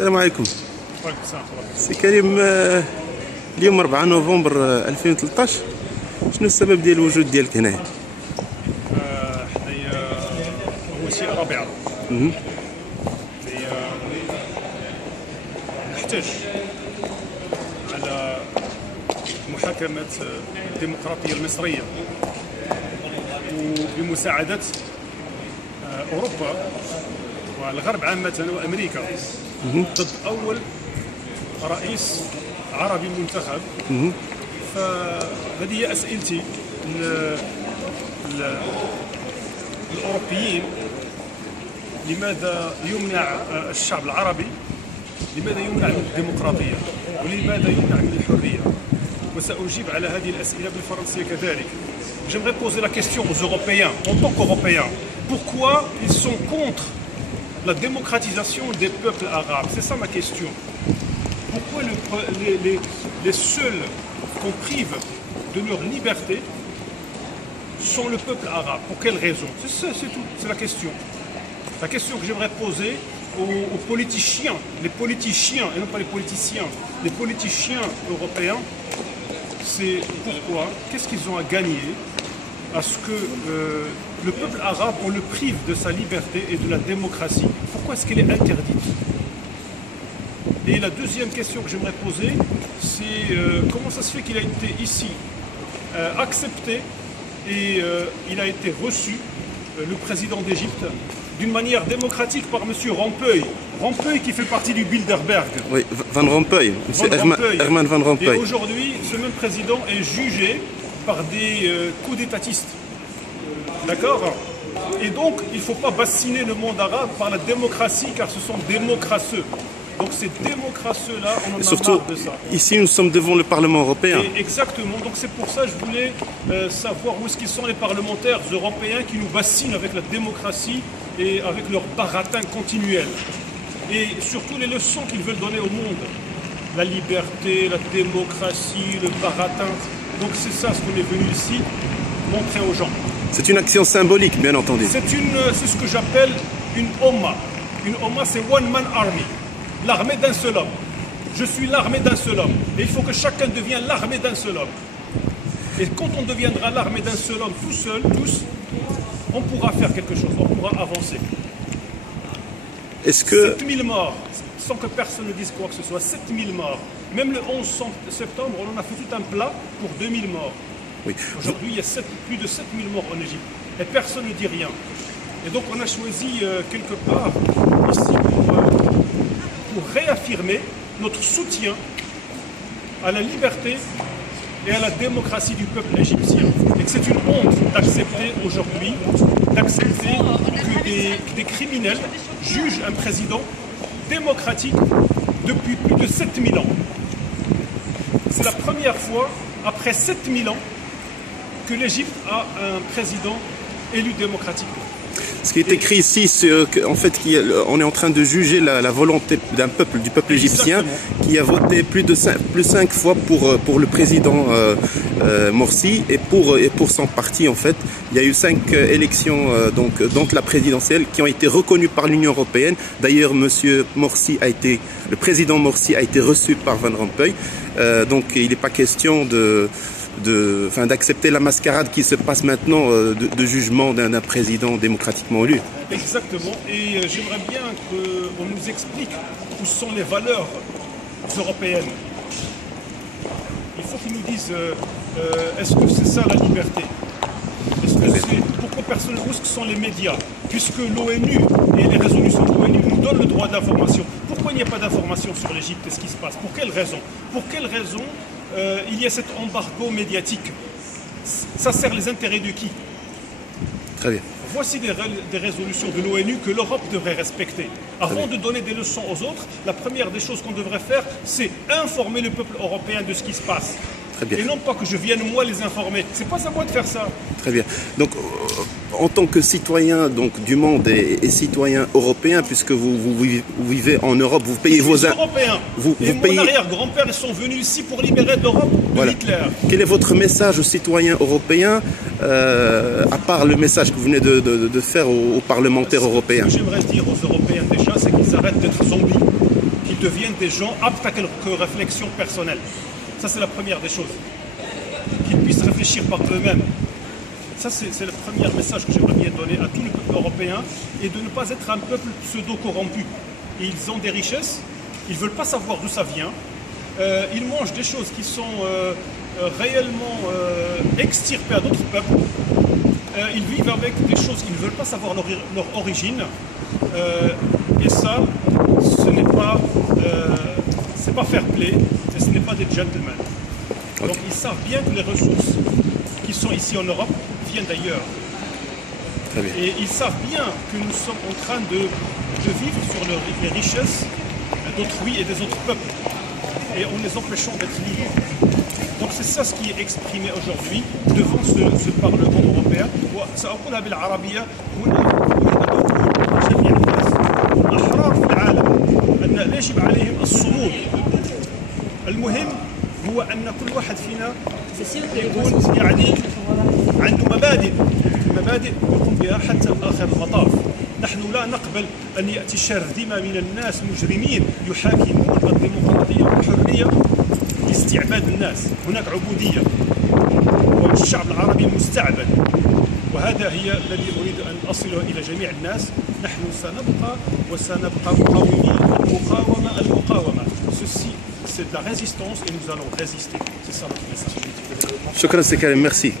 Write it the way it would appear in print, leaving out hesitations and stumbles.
السلام عليكم. وعليكم السلام ورحمة الله. سي كريم، اليوم 4 نوفمبر 2013، شنو السبب ديال الوجود ديالك هنايا؟ حنايا أول شيء رابعة نحتاج على محاكمة الديمقراطية المصرية وبمساعدة أوروبا والغرب عامة وأمريكا ضد أول رئيس عربي منتخب. فهذه هي أسئلتي الأوروبيين: لماذا يمنع الشعب العربي؟ لماذا يمنع من الديمقراطية؟ ولماذا يمنع من الحرية؟ وسأجيب على هذه الأسئلة بالفرنسية كذلك. J'aimerais poser la question aux Européens, en tant qu'Européens. Pourquoi ils sont contre la démocratisation des peuples arabes? C'est ça ma question. Pourquoi les seuls qu'on prive de leur liberté sont le peuple arabe? Pour quelles raisons? C'est ça, c'est tout, c'est la question. La question que j'aimerais poser aux politiciens, et non pas les politiciens européens, c'est pourquoi, qu'est-ce qu'ils ont à gagner à ce que le peuple arabe, on le prive de sa liberté et de la démocratie? Pourquoi est-ce qu'elle est interdite? Et la deuxième question que j'aimerais poser, c'est comment ça se fait qu'il a été ici accepté et il a été reçu, le président d'Égypte, d'une manière démocratique par M. Rompuy. Rompuy qui fait partie du Bilderberg. Oui, Van Rompuy, c'est Herman Van Rompuy. Et aujourd'hui, ce même président est jugé par des coups d'étatistes. D'accord? Et donc, il ne faut pas bassiner le monde arabe par la démocratie, car ce sont démocrasseux. Donc ces démocraties-là, on en a marre de ça. Ici, nous sommes devant le Parlement européen. Et exactement. Donc c'est pour ça que je voulais savoir où est-ce qu'ils sont les parlementaires européens qui nous bassinent avec la démocratie et avec leur baratin continuel. Et surtout les leçons qu'ils veulent donner au monde. La liberté, la démocratie, le baratin. Donc c'est ça ce qu'on est venu ici montrer aux gens. C'est une action symbolique, bien entendu. C'est ce que j'appelle une Oma. Une Oma, c'est One Man Army. L'armée d'un seul homme. Je suis l'armée d'un seul homme. Et il faut que chacun devienne l'armée d'un seul homme. Et quand on deviendra l'armée d'un seul homme, tout seul, tous, on pourra faire quelque chose, on pourra avancer. Est-ce que... 7000 morts, sans que personne ne dise quoi que ce soit, 7000 morts. Même le 11 septembre, on en a foutu un plat pour 2000 morts. Oui. Aujourd'hui, il y a plus de 7000 morts en Égypte. Et personne ne dit rien. Et donc on a choisi quelque part ici pour réaffirmer notre soutien à la liberté et à la démocratie du peuple égyptien. Et que c'est une honte d'accepter aujourd'hui, que des criminels jugent un président démocratique depuis plus de 7000 ans. C'est la première fois, après 7000 ans, que l'Égypte a un président élu démocratiquement. Ce qui est écrit ici, c'est qu'en fait, on est en train de juger la volonté d'un peuple, du peuple égyptien, qui a voté plus de 5 fois pour le président Morsi et pour son parti. En fait, il y a eu 5 élections, donc la présidentielle, qui ont été reconnues par l'Union européenne. D'ailleurs, le président Morsi a été reçu par Van Rompuy. Donc, il n'est pas question d'accepter la mascarade qui se passe maintenant de jugement d'un président démocratiquement élu. Exactement, et j'aimerais bien qu'on nous explique où sont les valeurs européennes. Il faut qu'ils nous disent est-ce que c'est ça la liberté? Pourquoi personne ne sait que sont les médias? Puisque l'ONU et les résolutions de l'ONU nous donnent le droit d'information. Pourquoi il n'y a pas d'information sur l'Égypte et ce qui se passe? Pour quelle raison? Pour quelle raison il y a cet embargo médiatique? Ça sert les intérêts de qui? Très bien. Voici des résolutions de l'ONU que l'Europe devrait respecter. Avant de donner des leçons aux autres, la première des choses qu'on devrait faire, c'est informer le peuple européen de ce qui se passe. Très bien. Et non pas que je vienne moi les informer. C'est pas à moi de faire ça. Très bien. Donc, en tant que citoyen du monde et citoyen européen, puisque vous vivez en Europe, vous payez vos impôts. Mon arrière-grand-père, ils sont venus ici pour libérer l'Europe de Hitler. Quel est votre message aux citoyens européens, à part le message que vous venez de faire aux parlementaires européens? Ce que j'aimerais dire aux Européens déjà, c'est qu'ils arrêtent d'être zombies, qu'ils deviennent des gens aptes à quelques réflexions personnelles. Ça, c'est la première des choses. Qu'ils puissent réfléchir par eux-mêmes. Ça, c'est le premier message que j'aimerais bien donner à tout le peuple européen, et de ne pas être un peuple pseudo-corrompu. Et ils ont des richesses, ils ne veulent pas savoir d'où ça vient. Ils mangent des choses qui sont réellement extirpées à d'autres peuples. Ils vivent avec des choses qu'ils ne veulent pas savoir leur origine. Et ça, ce n'est pas, c'est pas fair play, et ce n'est pas des gentlemen. Okay. Donc ils savent bien que les ressources qui sont ici en Europe viennent d'ailleurs. Et ils savent bien que nous sommes en train de vivre sur les richesses d'autrui et des autres peuples, et en les empêchant d'être libres. Donc c'est ça ce qui est exprimé aujourd'hui devant ce Parlement européen. سأقولها بالعربية هنا أريد جميع الناس الأحرار في العالم أن يجب عليهم الصمود. المهم هو أن كل واحد فينا يكون يعني عنده مبادئ يقوم بها حتى آخر المطاف. نحن لا نقبل أن يأتي شرذمة من الناس مجرمين يحاكمون الديمقراطية والحرية لاستعباد الناس. هناك عبودية والشعب العربي مستعبد، وهذا هي الذي أريد أن أصله إلى جميع الناس. نحن سنبقى مقاومين. المقاومة ceci c'est de la résistance et nous allons résister. C'est ça notre message. شكرا سي كريم، merci.